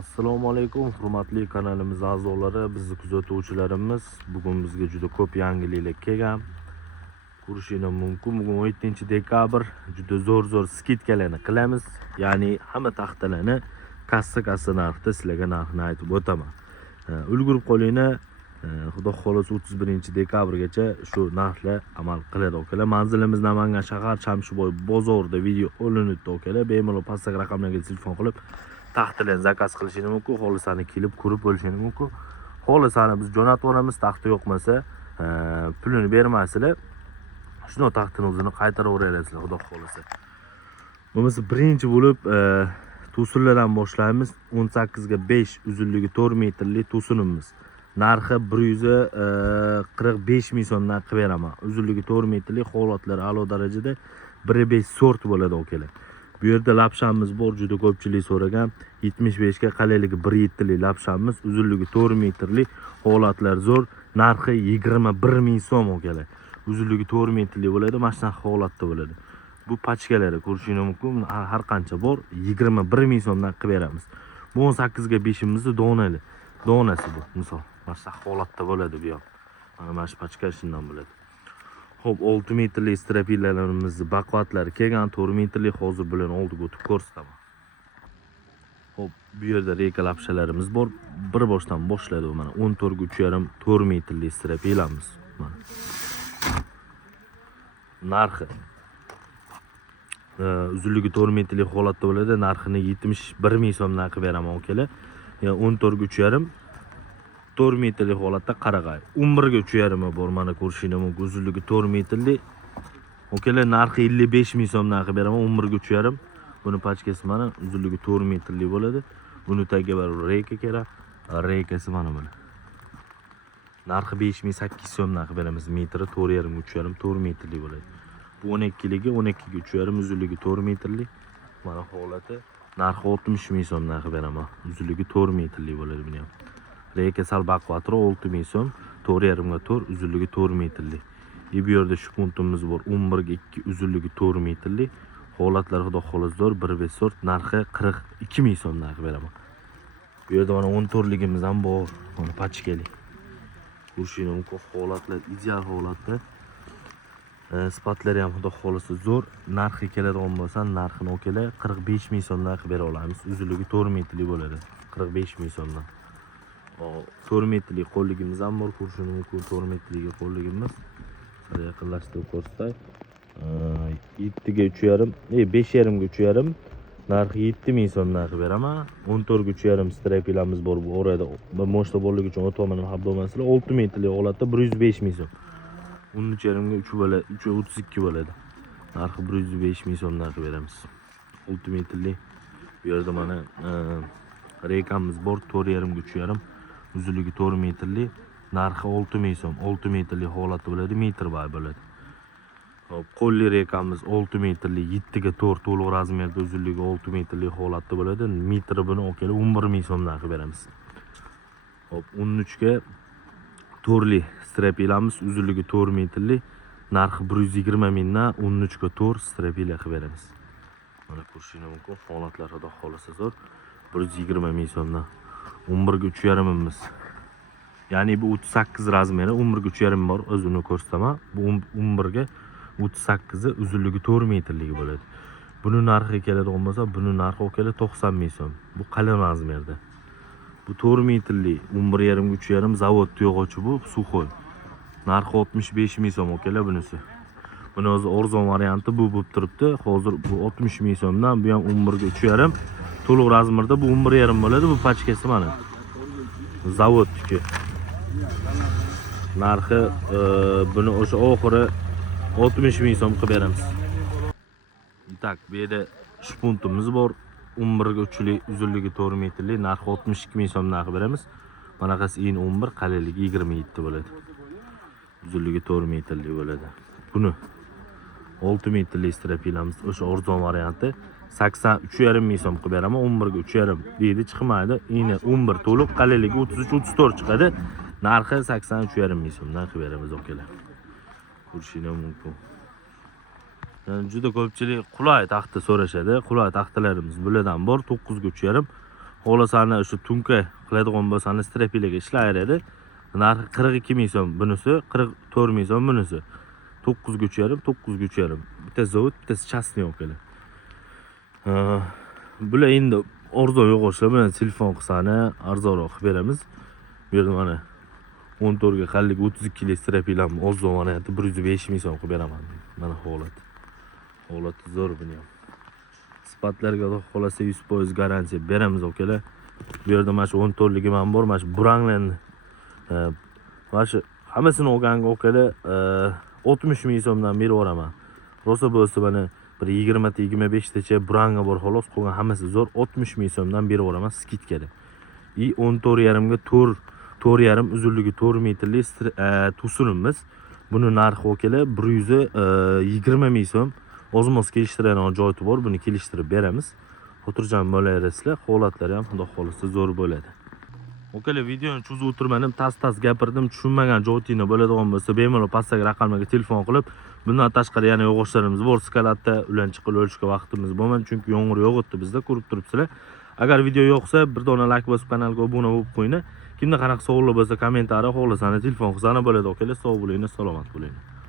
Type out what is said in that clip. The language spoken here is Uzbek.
Assalomu alaykum, hurmatli kanalimiz a'zolari, bizni kuzatuvchilarimiz. Bugun bizga juda ko'p yangiliklar kelgan. Ko'rishingiz mumkin. Bugun 17-dekabr juda zo'r skidkalarni qilamiz. Ya'ni hamma taxtalarni kassa narxda sizlarga narxini aytib o'taman. Ulgurib qolinglar. Xudo xolasa 31-dekabrgacha shu narxlar amal qiladi okalar. Manzilimiz Namangan shahar Chamshiboy bozorida video olinibdi okalar. Bemalol pastdagi raqamlarga telefon qilib taxtalarni zakaz qilishingiz mumkin. Xolisani kelib ko'rib bo'lishingiz mumkin. Xolisani biz jo'natib yuboramiz. Taxta yo'qmasa, pulini bermaysizlar. Shuni taxtini o'zini qaytarib yuborasizlar, xudo xolasa. Bo'lmasa birinchi bo'lib to'sinlardan boshlaymiz. 18 ga 5 uzunligi 4 metrli to'sinimiz. Narxi 145 ming so'mdan qilib beraman. Uzunligi 4 metrli, holatlari a'lo darajada 1.5 sort bo'ladi okalar. Bu yerda lapshamiz bor, juda ko'pchilik so'ragan. 75 ga qalinligi 1.7 li lapshamiz, uzunligi 4 metrli, holatlar zo'r. Narxi 21 ming so'm okalar. Uzunligi 4 metrli bo'ladi, mana shunaqa holatda bo'ladi. Bu pachkalari ko'rishingiz mumkin, har qancha bor, 21 ming so'mdan qilib beramiz. Bu 18 ga 5imizni donasi bu, misol. Mana shunaqa holatda bo'ladi bu ham. Mana shu pachka shundan bo'ladi. Xo'p, 6 metrli strapilalarimizni baqvatlari kelgan, 4 metrli hozir bilan oldiga o'tib ko'rsataman. Xo'p, bu yerda reka lapshalarimiz bor. Bir boshdan boshlaydi bu mana 14 ga 3.5 4 metrli strapilamiz. Mana. Narxi uzunligi 4 metrli holatda bo'ladi. Narxini 71 ming so'mdan qilib beraman okalar. Yani 14 ga 3.5 4 metrli holatda qarag'ay. 11 ga 3.5 bor, mana ko'rishingiz mumkin. Uzunligi 4 metrli. Okalar, narxi 55 ming so'mdan qilib beraman. 11 ga 3.5. Buni pachkasi mana uzunligi 4 metrli bo'ladi. Buni tagiga bir reyka kerak. Reykasi mana buni. Narxi 5800 so'mdan qilib beramiz. Metri 4.5 ga 3.5 4 metrli bo'ladi. Bu 12ligi 12 ga 3.5 uzunligi 4 metrli. Mana holati. Narxi 60 ming so'mdan qilib beraman. Uzunligi 4 metrli bo'ladi buni ham. Reka sal baqvatro 6 ming so'm, 4.5 ga 4, uzunligi 4 metrli. Bu yerda shu puntimiz bor, 11 ga 2, uzunligi 4 metrli. Holatlar xudo xolos zo'r, 1.5 sort, narxi 42 ming so'mdan qilib beraman. Bu yerda mana 14ligimiz ham bor, mana pachkali. Ko'rishingiz mumkin, holatlar ideal holatda. Sifatlari ham xudo xolasa zo'r. Narxi keladigan bo'lsa, narxini okalar 45 ming so'mdan qilib bera olamiz. Uzunligi 4 metrli bo'ladi. 45 ming so'mdan. 4 metrli qo'lligimiz ham bor, ko'rishingiz mumkin. 4 metrli qo'lligimiz. Sal yaqinlashtirib ko'rsatay. 7 ga 3.5, 5.5 ga 3.5. Narxi 7 ming so'mdan qilib beraman. 14 ga 3.5 strapilamiz bor bu orada. Bir moshta borligi uchun o'tolmadim, xabar bo'lmasizlar. 6 metrli holatda 105 ming so'm. 13.5 ga 3 bo'ladi, 3.32 bo'ladi. Narxi 105 ming so'mdan qilib beramiz. 6 metrli. Bu yerda mana rekamiz bor, 4.5 ga 3.5. Uzunligi 4 metrli, narxi 6 ming so'm. 6 metrli holatda bo'ladi, metr boy bo'ladi. Hop, qo'lli rekamiz 6 metrli, 7 ga 4 to'liq razmerda, uzunligi 6 metrli holatda bo'ladi. Metri buni okalar 11 ming so'mdan qilib beramiz. Hop, 13 ga 4li strapilamiz, uzunligi 4 metrli, narxi 120 mingdan 13 ga 4 strapila qilib beramiz. Mana ko'rishingiz mumkin, holatlar xudo xolasa zo'r. 120 ming so'mdan. 11 ga 3.5imiz. Ya'ni bu 38 razmeri, 11 ga 3.5 bor, o'zini ko'rsataman. Bu 11 ga 38 uzunligi 4 metrligi bo'ladi. Buni narxi keladigan bo'lsa, buni narxi okalar 90 ming so'm. Bu qalin razmerda. Bu 4 metrli 11.5 ga 3.5 zavod tuyog'ochi bu, suxoy. Narxi 65 ming so'm okalar bunisi. Buni o'zi arzon varianti bu bo'lib turibdi. Hozir bu 60 ming so'mdan, bu ham 11 ga 3.5. To'liq razmerda bu 11.5 bo'ladi. Bu pachkasi mana. Zavodniki. Narxi buni o'sha oxiri 60 ming so'm qilib beramiz. Tak, bu yerda shu puntimiz bor. 11 ga 3li, uzunligi 4 metrli, narxi 62 ming so'mdan qilib beramiz. Bunaqasi in 11, qalinligi 27 bo'ladi. Uzunligi 4 metrli bo'ladi. Buni 6 metrli strapilamiz, o'sha arzon varianti. 83.5 ming so'm qilib beraman. 11 ga 3.5 deydi, chiqmaydi. Yine 11 to'liq, qalinligi 33-34 chiqadi. Narxi 83.5 ming so'mdan qilib beramiz okalar. Ko'rishingiz mumkin. Yani juda ko'pchilik qulay taxta so'rashadi. Qulay taxtalarimiz bulardan bor. 9 ga 3.5, xohlasani shu tunka qiladigan bo'lsangiz strapilaga ishlayveradi. Narxi 42 ming so'm bunisi, 44 ming so'm bunisi. 9,5. Bitta zavod, bittasi chastniy okalar. Bular endi arzon yo'g'ochlar bilan telefon qilsani arzonroq qilib beramiz. Bu yerda mana 14 ga qallik 32 lik strapilam ozon varianti 105 ming so'm qilib beraman. Mana holat. Holat zo'r buni ham. Sifatlarga xudo xolasa 100% garantiya beramiz okalar. Bu yerda mana shu 14 ligi ham bor, mana shu Branglen mana shu hammasini olganga okalar 60 ming so'mdan berib yuboraman. Rosa bo'lsa mana bir 20 ta 25 tacha Branga bor xolos, qolgan hammasi zo'r 60 ming so'mdan berib yuboraman skidkada. 14,5 ga 4,5 uzunligi 4 metrli tusunimiz. Buni narxi okalar 120 ming so'm. Ozmoz kelishtiradigan joyi bor, buni kelishtirib beramiz. Xotirjam bo'laverasizlar, holatlari ham xudo xolasa zo'r bo'ladi. Okalar, videoni cho'zib o'tirmadim, tas gapirdim, tushunmagan joyingizda bo'ladigan bo'lsa, bemalol pastdagi raqamlarga telefon qilib, bundan tashqari yana yog'ochlarimiz bor, skalatda ularni chiqib o'lishga vaqtimiz bo'lmadi, chunki yomg'ir yog'ibdi bizda, ko'rib turibsizlar. Agar video yoqsa, bir dona like bosib kanalga obuna bo'lib qo'ying. Kimda qanaqa savollar bo'lsa, kommentariy xohlasani telefon qilsani bo'ladi okalar. Sog' bo'linglar, salomat bo'linglar.